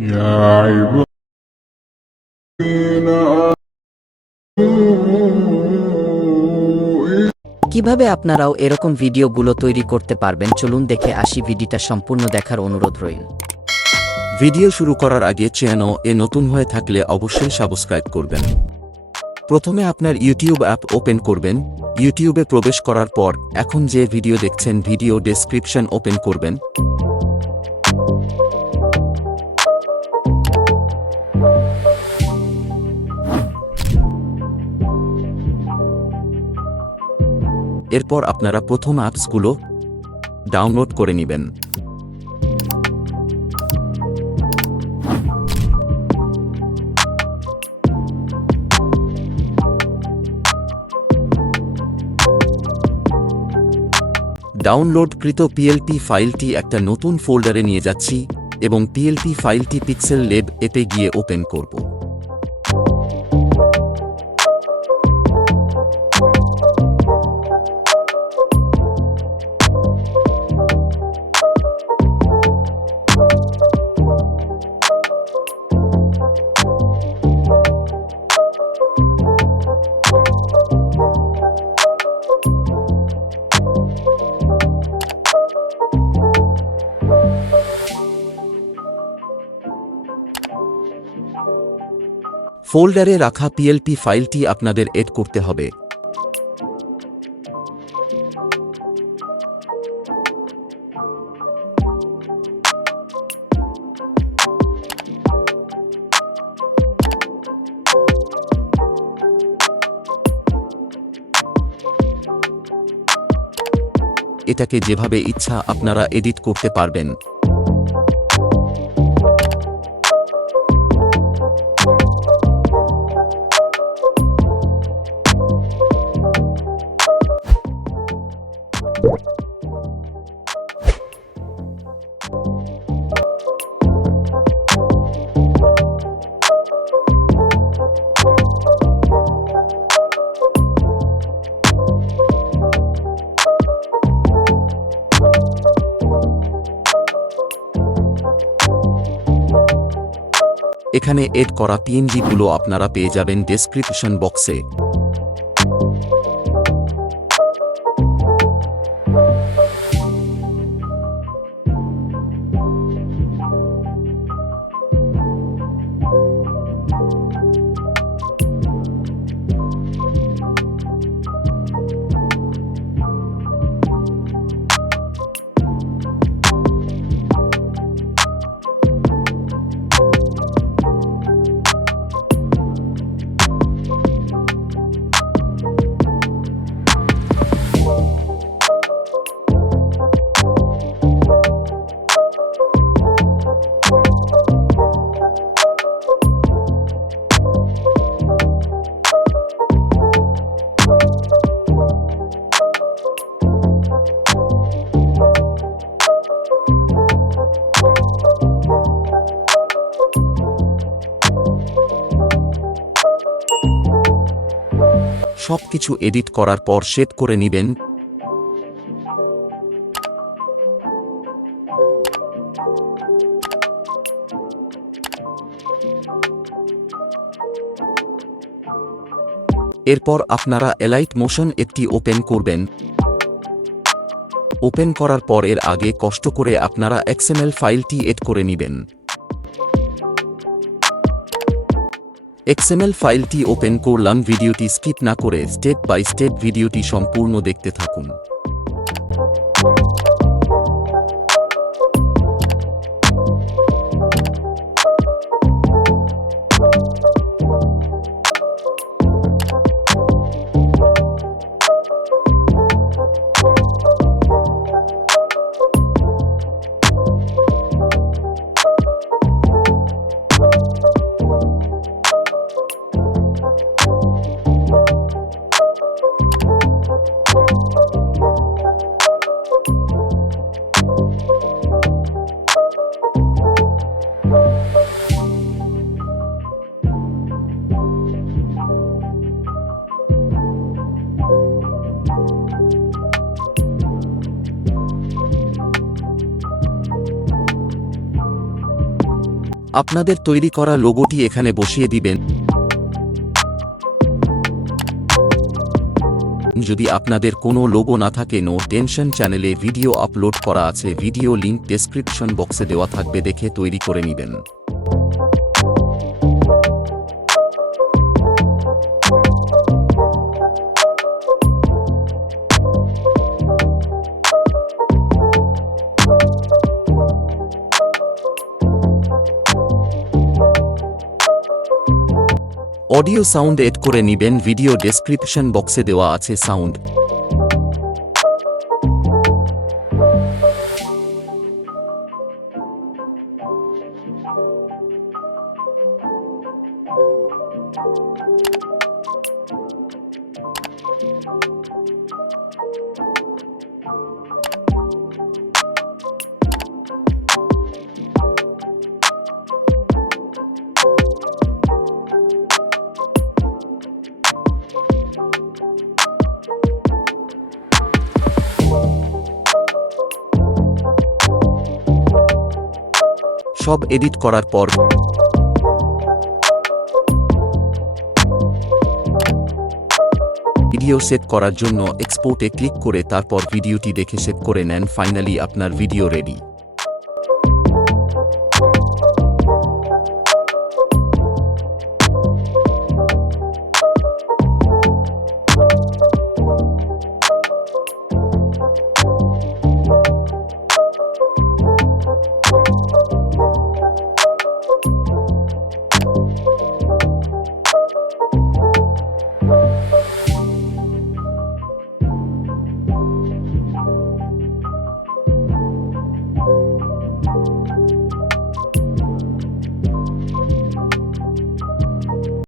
يا عباد الذين آمنوا কিভাবে আপনারাও এরকম ভিডিওগুলো তৈরি করতে পারবেন চলুন দেখে আসি ভিডিওটা সম্পূর্ণ দেখার অনুরোধ রইল ভিডিও শুরু করার আগে চ্যানেল এ নতুন হয়ে থাকলে অবশ্যই সাবস্ক্রাইব করবেন প্রথমে আপনার ইউটিউব অ্যাপ ওপেন করবেন ইউটিউবে প্রবেশ করার পর এখন যে ভিডিও দেখছেন ভিডিও ডেসক্রিপশন ওপেন করবেন এরপর আপনারা প্রথম অ্যাপসগুলো ডাউনলোড করে নেবেন। ডাউনলোডকৃত পিএলপি ফাইলটি একটা নতুন ফোল্ডারে নিয়ে যাচ্ছি এবং পিএলপি ফাইলটি পিক্সেল লেব এতে গিয়ে ওপেন করব। ফোল্ডারে রাখা পিএলপি ফাইলটি আপনাদের এড করতে হবে। এটাকে যেভাবে ইচ্ছা আপনারা এডিট করতে পারবেন। এখানে এড করা পিএনজিগুলো আপনারা পেয়ে যাবেন ডেসক্রিপশন বক্সে সবকিছু এডিট করার পর সেভ করে নেবেন। এরপর আপনারা এলাইট মোশন একটি ওপেন করবেন। ওপেন করার পর এর আগে কষ্ট করে আপনারা এক্সএমএল ফাইলটি এড করে নেবেন। এক্সএমএল ফাইলটি ওপেন করলাম ভিডিওটি স্কিপ না করে স্টেপ বাই স্টেপ ভিডিওটি সম্পূর্ণ দেখতে থাকুন। আপনাদের তৈরি করা লোগোটি এখানে বসিয়ে দিবেন। যদি আপনাদের কোনো লোগো না থাকে নো টেনশন চ্যানেলে ভিডিও আপলোড করা আছে। ভিডিও লিঙ্ক ডেসক্রিপশন বক্সে দেওয়া থাকবে, দেখে তৈরি করে নেবেন। অডিও সাউন্ড এড করে নিবেন ভিডিও ডেসক্রিপশন বক্সে দেওয়া আছে সাউন্ড। সব এডিট করার পর। ভিডিও সেট করার জন্য এক্সপোর্টে ক্লিক করে তারপর ভিডিওটি দেখে সেট করে নেন। ফাইনালি আপনার ভিডিও রেডি